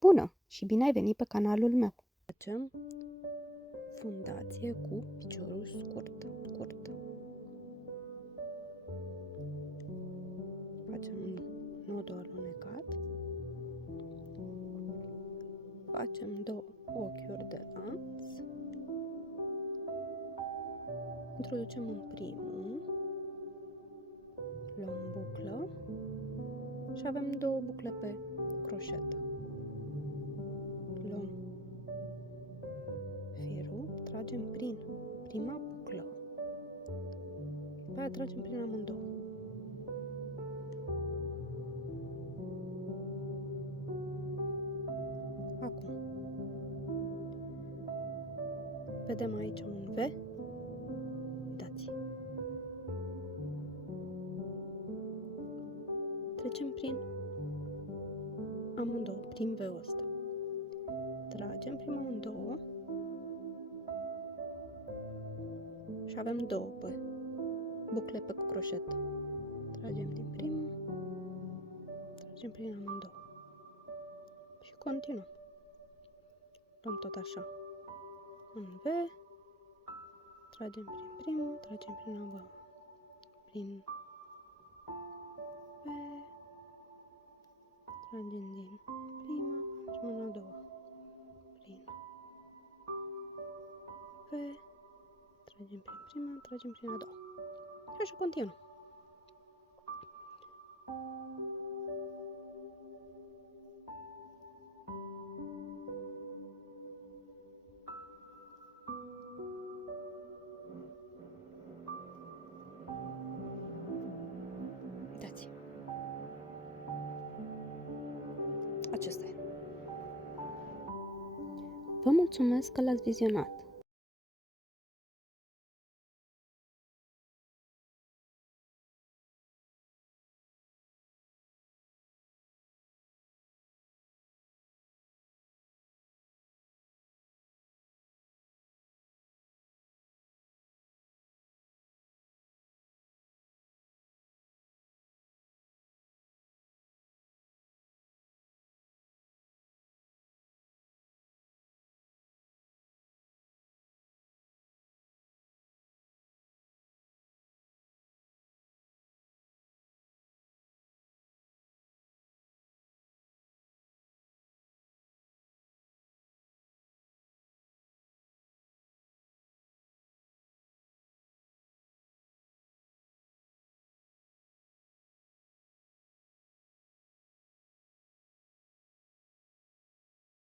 Bună și bine ai venit pe canalul meu! Facem fundație cu piciorul scurt. Facem nodul alunecat. Facem 2 ochiuri de lanț. Introducem în primul. Luăm buclă și avem 2 bucle pe croșetă. Luăm firul, tragem prin prima buclă, pe aia tragem prin amândouă. Acum, vedem aici un V, uitați. Trecem prin amândouă, prin V-ul ăsta. Tragem prin amândouă și avem 2 pe bucle pe croșetă. Tragem din primul, tragem prin amândouă și continuăm. Luăm tot așa un V, tragem prin primul, tragem prin amândouă, prin V, tragem din prima, tragem în a doua, prin V, tragem prin prima, tragem prin a doua. Și așa continuăm. Uitați. Acesta e. Vă mulțumesc că l-ați vizionat.